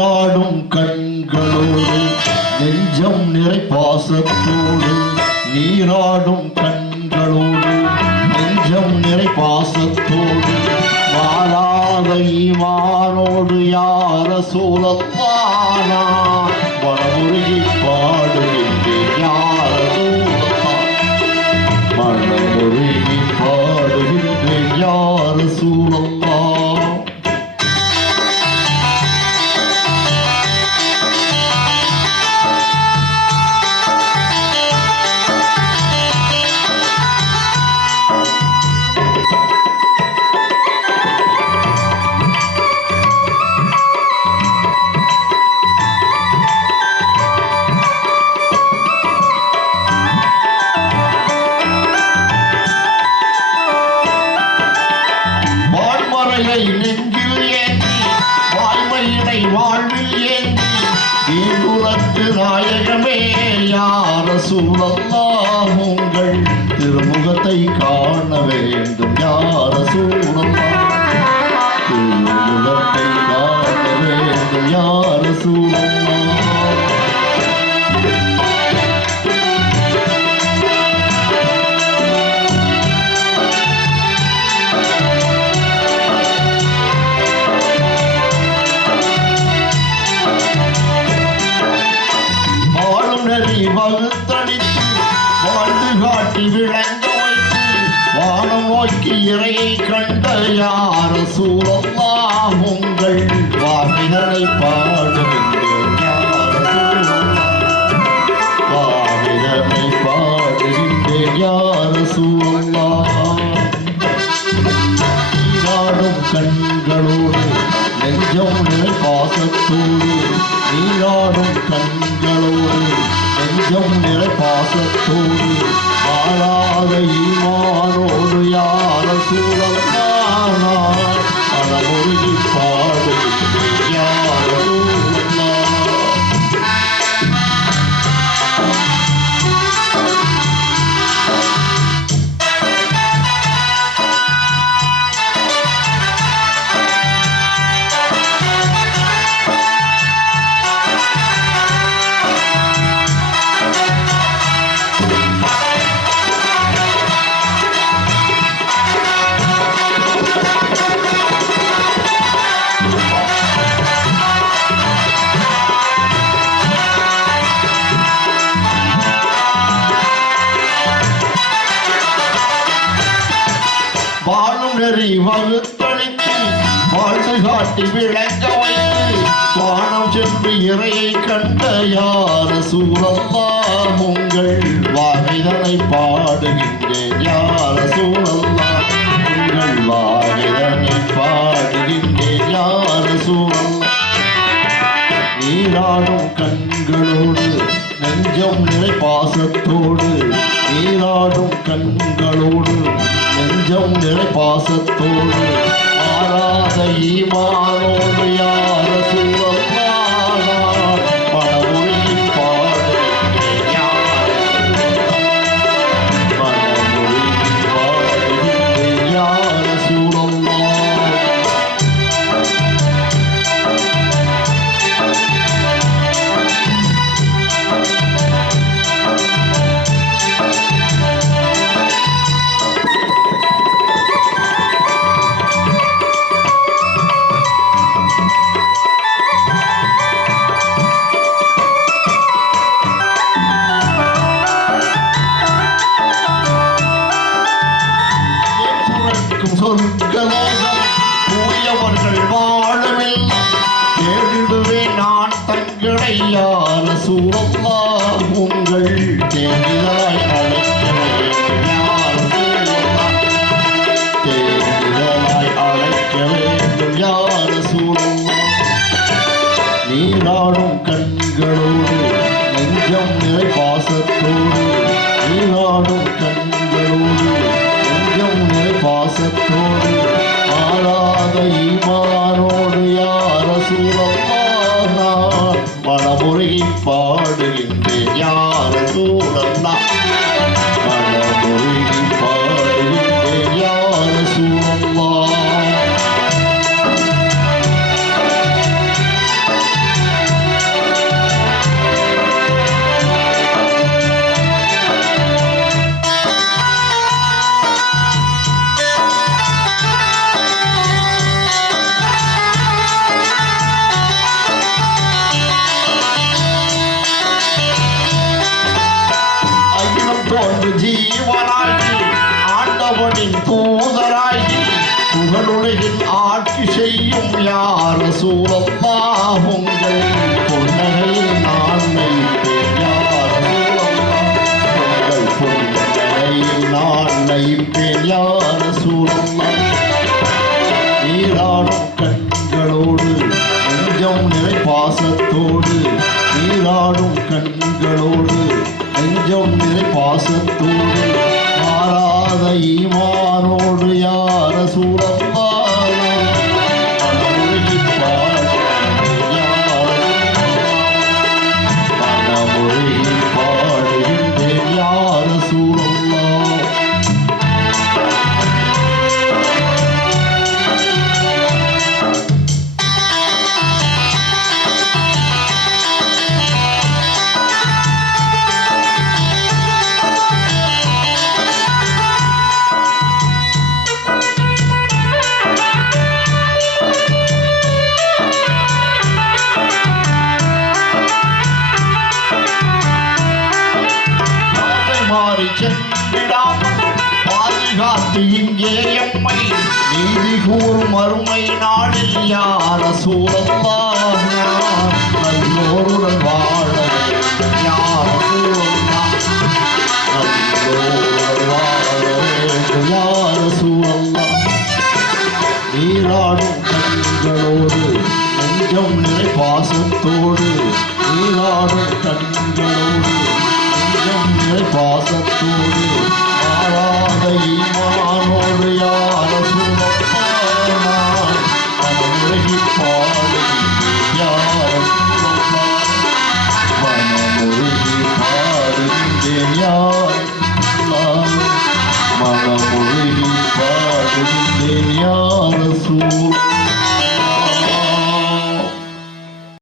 நீராடும் கண்களோடு நெஞ்சம் நிறை பாசத்தோடு நீராடும் கண்களோடு நெஞ்சம் நிறை பாசத்தோடு மாறாத ஈமானோடு யார சூழத்தானா மனமுருகி பாடுகின்றேன் யார சூழத்தான் மனமுருகி பாடுகின்றேன் யார சூழத்தான். நெஞ்சில் ஏந்தி வாய்மையினை வாழ்வில் ஏந்தி தீங்குலத்து நாயகமே யார சூழல்லாம் உங்கள் திருமுகத்தை காண வேண்டும் யார சூழல்லாம் திருமுகத்தை காண வேண்டும் யார சூழல்லாம். வகுத்தளித்து வாழ்ந்து காட்டி விளங்க வைத்து வானம் நோக்கி இறையை கண்ட யார சூழல்லாம் உங்கள் வாவிதனை பாடுகின்றேன் யார சூழல்லாம் வாவிதனை பாடுகின்றேன் யார சூழல்லாம். நீராடும் கண்களோடு நெஞ்சம் நிறை பாசத்தோடு நீராடும் கண்களோடு நெஞ்சம் நிறை பாசத்தோடு மாறாத ஈமானோடு யார சூழல்லாம் மனமுருகி பாடுகின்றேன் யார சூழல்லாம். வாழும் நெறி வகுத்தளித்து வாழ்ந்து காட்டி விளங்க வைத்து வானம் சென்று இறையை கண்ட யார சூழல்லாம் உங்கள் வாகைதனை பாடுகின்றேன் யார சூழல்லாம் உங்கள் வாகைதனை பாடுகின்றேன் யார சூழல்லாம். நீராடும் கண்களோடு நெஞ்சம் நிறை பாசத்தோடு நீராடும் கண்களோடு நெஞ்சம் நிறை பாசத்தோடு மாறாத ஈமானோடு யார சூழல்லாம் மனமுருகி பாடுகின்றேன் யார மனமுருகி பாடுகின்றேன் யார சூழல்லாம். சொர்க்கலோகம் தூயவர்கள் வாழவெல்லாம் தேடிடுவேன் நான் தங்களை யார சூழல்லாம் உங்கள் தேடிதலாய் அழைக்க வேண்டும் யார சூழல்லாம் தேடிதலாய் அழைக்க வேண்டும் யார சூழல்லாம். நீராடும் கண்களோடு நெஞ்சம் நிறை பாசத்தோடு நீராடும் கண்களோடு நெஞ்சம் நிறை பாசத்தோடு மாறாத ஈமானோடு யார சூழல்லாம் மனமுருகி பாடுகின்றேன் யார சூழல்லாம் மனமுருகி பாடுகின்றேன் யார சூழல்லாம். ரசூலல்லாஹ் உங்கள் பொன்னகையில் நான் நயிப்பேன் யா ரசூலல்லாஹ் உங்கள் பொன்னகையில் நான் நயிப்பேன் யா ரசூலல்லாஹ் நீராடும் கண்களோடு நெஞ்சம் நிறை பாசத்தோடு நீராடும் கண்களோடு நெஞ்சம் நிறை பாசத்தோடு மாறாத ஈமானோடு யா ரசூலல்லாஹ் மனமொழி பாடுகின்றேன் யா ரசூலல்லாஹ் மாறி சென்றிடாமல் பாதுகாத்து இங்கே எம்மை நீதி கூறும் அருமை நாளில் யா ரசூலல்லாஹ் நல்லோருடன் வாழ யா ரசூலல்லாஹ் நல்லோருடன் வாழ யா ரசூலல்லாஹ் நீராடும் கண்களோடு நெஞ்சம் நிறை பாசத்தோடு நீராடும் கண்களோடு பாசத்தோடு